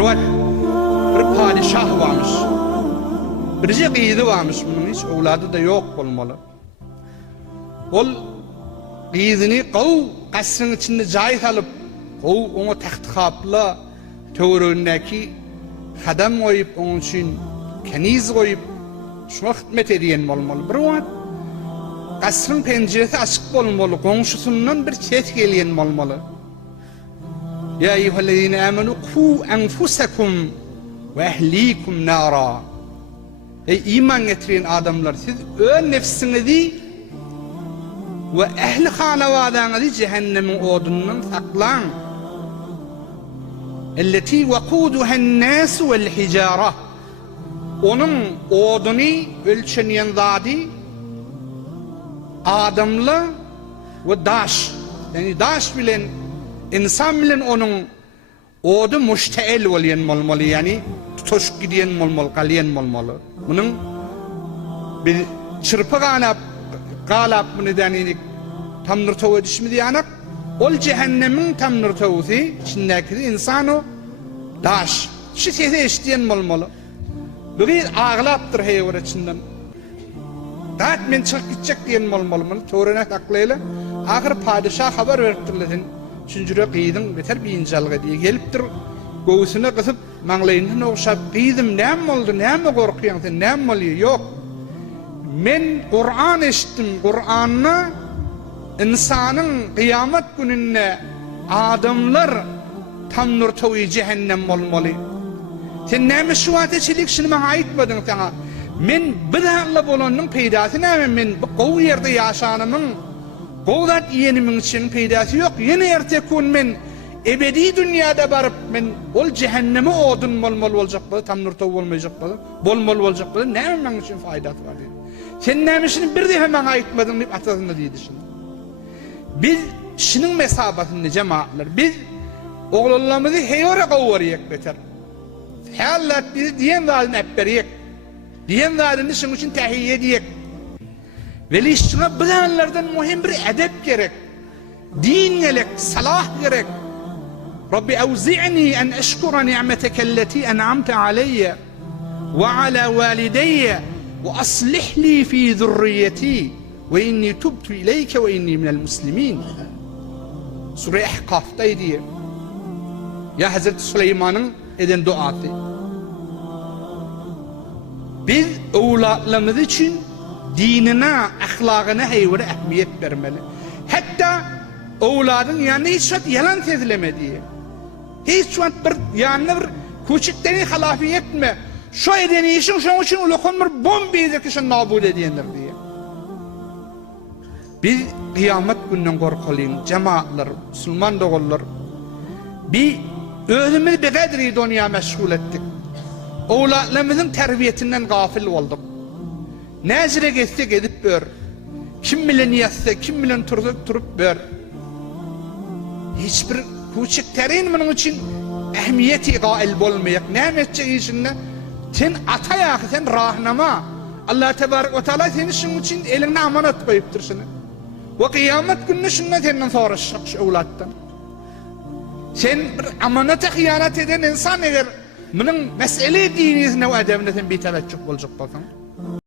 Bir padişah varmış. Birce qiyidi varmış, bunun hiç evladı da yok olmalı. Ol qiyidini qav qasrın içinde cay salıp, qav ona taxt kapla töweründeki hadam koyup onun için keniz koyup şuna hizmet ediyen olmalı. Bir vaat qasrın penceresi açık olmalı, komşusundan bir ses gelen olmalı. Ya eyyühellezine amenu qu enfusakum ve ehlikum nara. Ey iman getiren adamlar, siz ön nefsinizi ve ehli halavadanızı cehennemin odundan saklan. Elleti vekuduhen nasu vel hicara. Onun odunu ölçeneyen zadi adamla ve daş. Yani daş bilen, insan bilen onun odu müşteil olayan olmalı, yani tutuşup gidiyen olmalı, kalayan olmalı. Bunun bir çırpı qalap bunu denilik tamnır tavu düşmedi yanak. Ol cehennemin tamnır tavusi içindeki insan o daş. Şu sesi eşitiyen olmalı. Bir ağlaptır heyver içinden. Dağıt men çıkıp gidecek diyen olmalı. Toruna taklayla. Ahir padişah haber veriptirlesin. Çüncüre qiyidin beter bir incalığı diye geliptir. Göğsüne kısıp mağlayından okşap qiydim näme oldu, näme korkuyan sen, näme oluyor? Yok. Men Kur'an eşittim. Kur'an'na insanın kıyamet gününde adamlar tamnur tavi cehennem olmalı. Sen näme şu ateşilik şunu bana aytmadın sana. Men bidanla bolanın peydası näme, men bu qow yerde yaşanımın Qoğdat yenimin için peydası yok. Yeni ertekun men ebedi dünyada barıp men ol cehenneme odun molmol olacak bada, tamnur tavu olmayacak bada, bolmol olacak bada, näme men için faydası var dedi. Sen nämişini bir defa bana aytmadın deyip atasında deydi şimdi. Biz şunun mesabatında cemaatler, biz oğullarımızı heyore qavvarıyek beter. Hallat bizi diyen vaadini epperiyek. Diyen vaadini şunun için tahiyye diyek. Veli şuna bilenlerden mühim bir edep gerek. Din gerek, salah gerek. Rabbi evzi'ni en eşkura ni'meteke en'amte aleyye ve ala valideyye ve aslih li fi zurriyeti ve inni tubtu ileyke ve inni minel muslimin. Sure-i Ahqaf'taydı. Ya Hazreti Süleyman'ın eden duası. Biz evlatlarımız için dinine, ahlakına heyvere ehemmiyet vermeli. Hatta evladın yanına hiç şart yalan sezilemediği. Hiç şart bir yanına bir küçüklerini halafiyet mi? Şu edeni işin şunun için ulukun bir bombayı kişinin nabud ediyendir diye. Biz kıyamet günden korkalıyım, cemaatler, Müslüman doğullar. Bir özümüzü bir kadri dünya meşgul ettik. Evlatlarımızın terbiyetinden gafil olduk. Nezire geçsek edip bör. Kim bilen yasse, kim bilen turup bör. Hiçbir küçüklerin bunun için ehemmiyeti gail olmayak. Ne edecek işinde? Sen atayak, sen rahnama. Allah Tebarek ve Teala senin şunun için eline amanat koyuptur seni. Ve kıyamet gününe şundan senden soruşacak şu evlattan. Sen bir amanata hıyanet eden insan eğer bunun mesele dinizine ve edebine sen bir teveccüh olacak bakın.